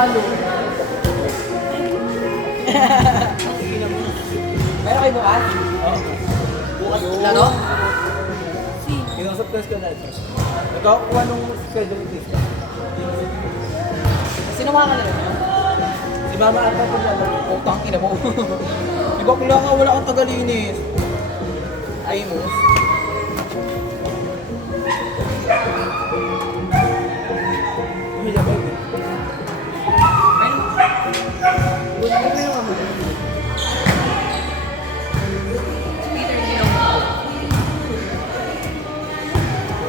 halo. Meron kayo bukas? Oo. Bukas Laro? Kinusap ko na. Nagkakakuha nung schedule test. Sino makakalaro? Si Mama Ata po na lang. Putang ina mo. Di ba kula nga wala kang tagalinis? Amos. Uy, labay ko.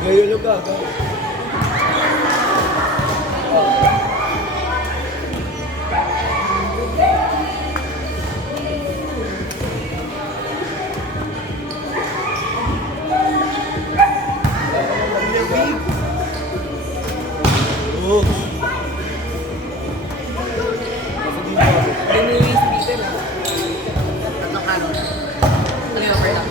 Ngayon ka. Oh. Luis Peter. Tatlong kanon. Ano yung offer lang?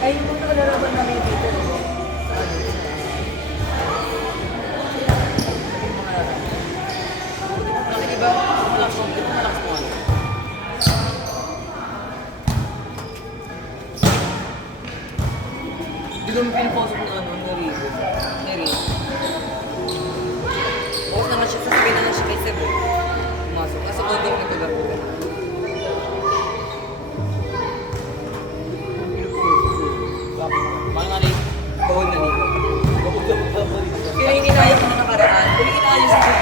Ay, yung mga nalalaman namin yung Peter. Bakit iba? Malakas mo. Di ba malakas mo ano? Hindi ko pinapasok ng ano, Neri. Huwag naman siya, sasabihin na lang siya kay Sebo. Pumasok. Kasi kung hindi ko nagkagawa. Mahal nga na yun. Bawal na nito. Kaya yung inayos ko na nakaraan, kaya yung inayos ko sa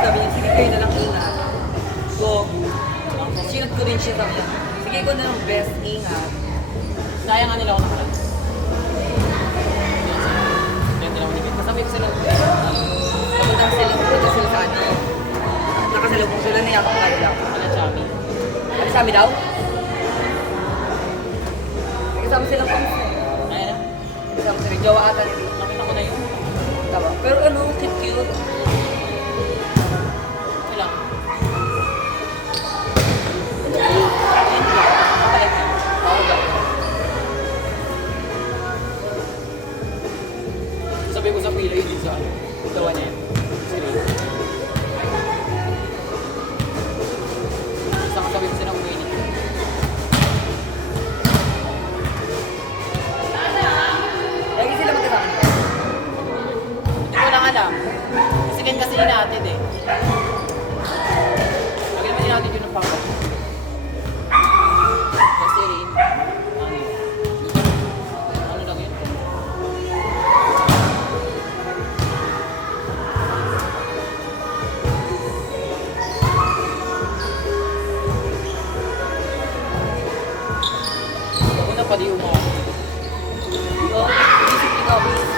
sabi niya, sige kayo na lang ingat. So, sinat ko rin siya sabi niya, sige ko na lang best ingat. Sayang nga nila ako naman. Kaya nila ako naging. Masabi ko sila, pupunta sila sa ano. Nakasalubong sila na yakap kanila. Wala chami. Ano sabi daw? Kasama silang pang Ayun na. kasama sila, jowa ata nila. Nakita ko na yun. Tama. Pero ano, cute. Ilang. Kapalit niya. Oo daw. Sabi ko sa pila yun sa ano. Dawa niya yan. Sige. Isang sabi ko sila umuwi niya. Lagi sila magkasama nila. Hindi ko lang alam. Kasi ganyan kasi inatid eh. Lagi naman inatid yun ng papa. Kasi rin. Ano lang yun? Ako na pali yung mga. Oo, isip ikaw, bakit?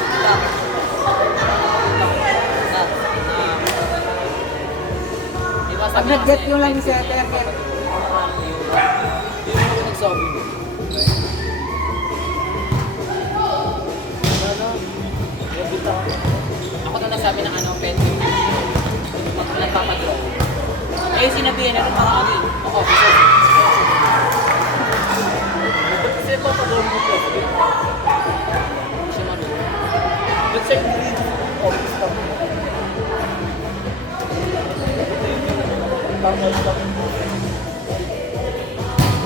Pag nag-get yung lang yung setter, Yun yung nagsabi mo. Ako na nagsabi ng ano, pet. Nagpapadraw. Eh, sinabihan na rin mga ano eh. Mga officer. Kasi papadraw mo po. Hindi siya marunong. Let's check the office pa.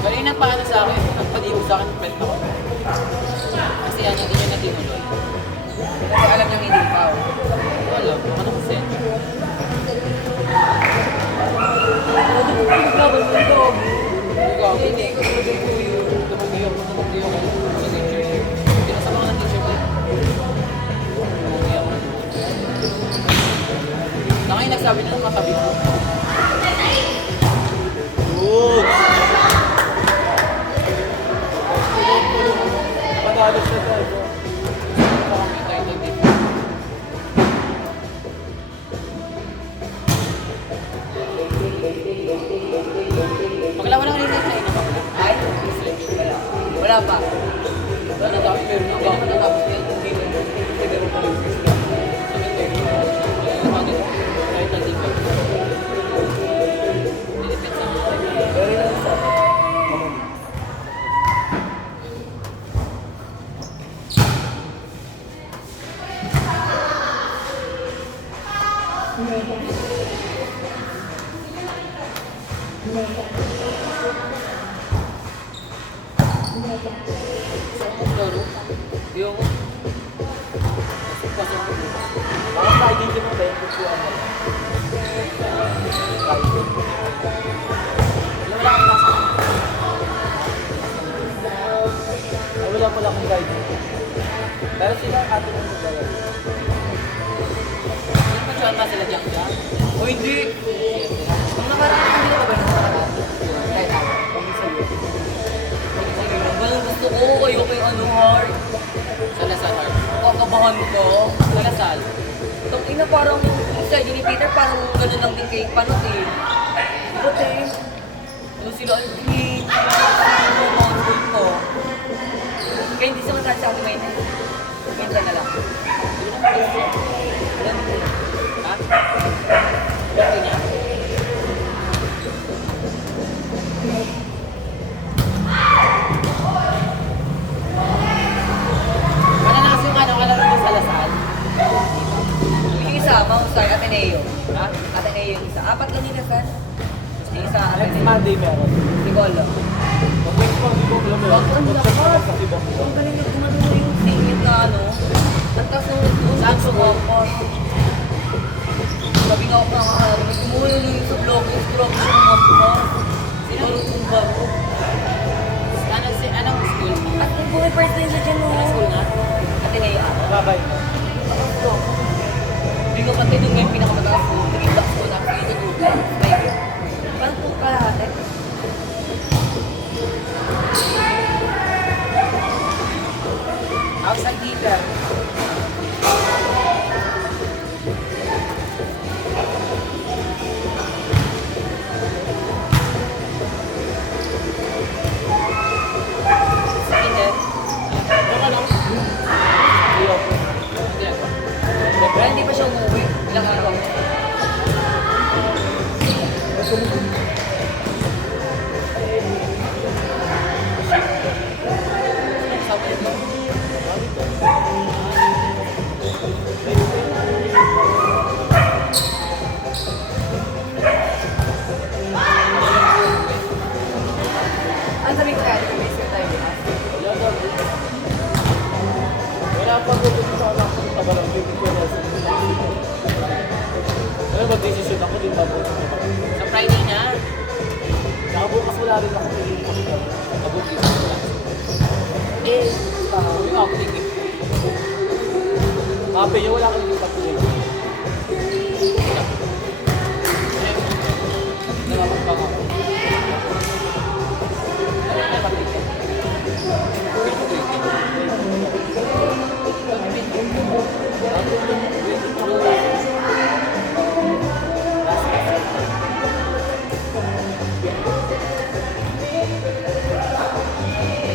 Kanina pa ano sa akin, nagpadiho sa akin, belt ako. Kasi ano, hindi niya natinuloy. Kasi alam niyang hindi ikaw. Wala, ano kasi? Naglaban mo ito. Ikaw, Hindi ko tulad ko yun. tumagi ako sa teacher. Pinasama ka ng teacher ko. Tumagi ako. Nakay nagsabi na ng katabi ko. Good! Napagalit siya tayo. Wala pa. Sana dapat meron na ako natapos niya. Hindi na yun. Hindi meron pa rin sila. Sa akin meron na ako. Ang bagay ko. Kahit na tingin ko. Nilipit sa mga. Very lang sa common. Sa akong laro. Di ako. Pasok ko. Parang Friday din mo ba yung kukuha mo? Friday. Wala akong pasok. Ay, wala pala akong Friday. Pero sila ang ating mga magdala. Hindi pa siya ba sila Jack-Jack? O hindi. Nung nakaraan, hindi ka ba nung nakaraan? Kahit ako. Kami sa'yo. Ganun gusto ko, kayo kay ano, heart. Sa Lasal Heart. Kakabahan ko. Sa Lasal. Itong ina parang, sa ni Peter parang ganun lang din kay Panot eh. Ba't eh? Ano sila ay clean, ano, mga school ko. Kaya hindi sila sa akin ngayon eh. Minsan na lang. Alam mo, Ha? Gusto niya? Mananas yung ano, kalaro mo sa Lasal. yung isa, Mahusay, Ateneo. Ha? Ateneo yung isa. Apat lang yung kasal. Yung isa, Next Ateneo. Monday meron. Sigolo. Pag next month, hindi ko alam yun. Ang Mag-check ka lakas. sa ibang mo. Ang galing yung gumano yung singit na ano. Ang taas nung Saan sa po? Wampos. Sabi nga ako may tumulo yung sa blog, yung structure ng Wampos. Siguro kung bago. Anong school? At may buhay first time sa dyan Anong school nga? Ateneo ah. Babay mo. Hindi ko pati nung yung pinakamataas ko. Naging box ko na kasi ito ko. Parang po kalahati. Outside heater. Hindi. Yung ano? Hindi ako. Hindi ako. Kaya hindi pa siya umuwi. Ilang araw. Sabi ko. Ang sabi ko kaya, may isip tayo bukas. Wala daw. Wala pa ko dito sa anak ko. Tabalang dito ko na sa Ano mag-decision ako din ba po? Sa Friday na. Saka bukas wala rin ako piliin. Mabuti sa class. Eh, yung ako tingin. Happy nyo, wala kang lipat ko dito. Nakapagpang ako. Ano na kapit?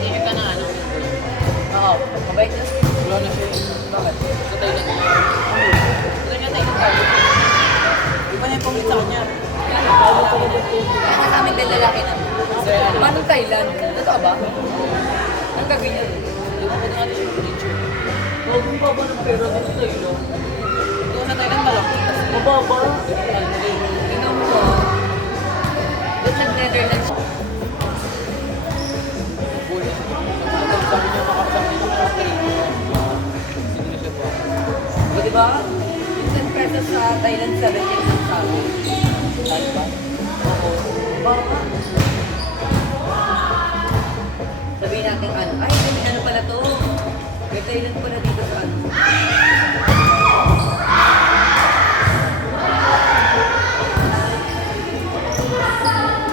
Tingin ka na ano? Oo, mabait niya. Wala na siya eh. Bakit? Sa Thailand na. Wala niya Thailand tayo. Iba na yung pangit sa kanya. Kaya sa amin din lalaki na. Kasi ano? Paano Thailand? Totoo ba? Anong gagawin niya? Hindi ko pwede nga siya yung picture. Huwag mong baba ng pera dito tayo, no? Doon sa Thailand malaki. Mababa. Tingnan mo. Doon nag-Netherlands siya. Ang sabi niya makapasang dito sa Thailand. Sige na siya po. O diba? Yung 10 pesos sa Thailand, 17 ang sabi. Tayo ba? Oo. Baka. Sabihin natin ano, ay, may ano pala to. May Thailand pala dito sa ano.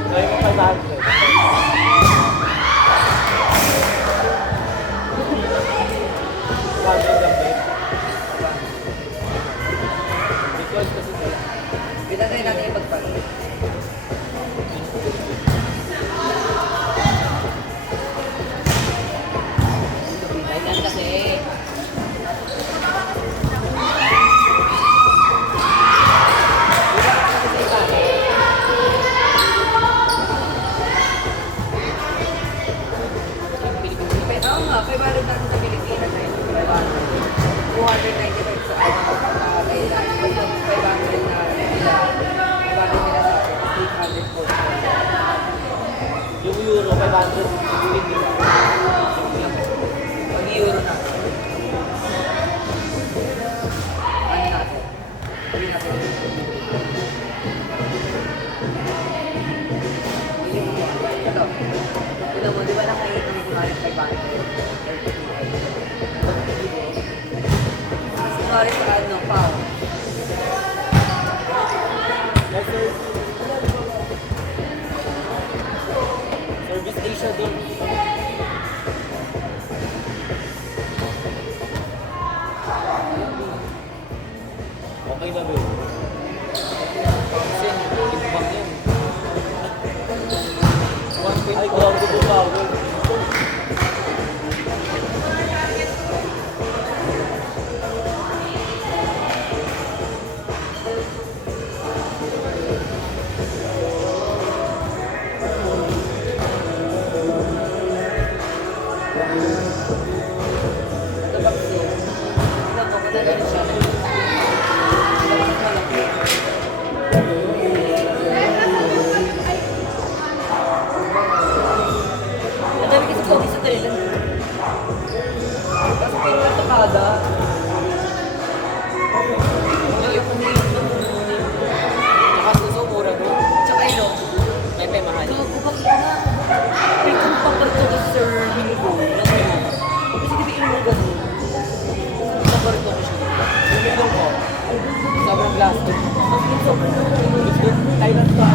Kaya mo 500. Because kasi Pinatay natin yung pagpalo. Mag-euro na. Ano natin? Hindi natin. Ito. Tignan mo, di ba nakikita mo kunwari 500? Kunwari sa ano, pao. Service Asia doon. Okay na ba yun? Kasi, ibang yun. Ay, kung ako bumawal. Ito ba kasi? Tignan mo, madali siya. Madami kasi pogi sa Thailand. Kasi kayo na takada. Yung pumili na Tsaka suso, mura doon. tsaka ilong. Pepe, mahal. Gago, bakit na? May kumpaparto ka Sir Mingo. Kasi di ba ilong ganun? Kumpaparto ko siya. Bumilong ko. Sobrang plastic. Ang sobrang Thailand pa.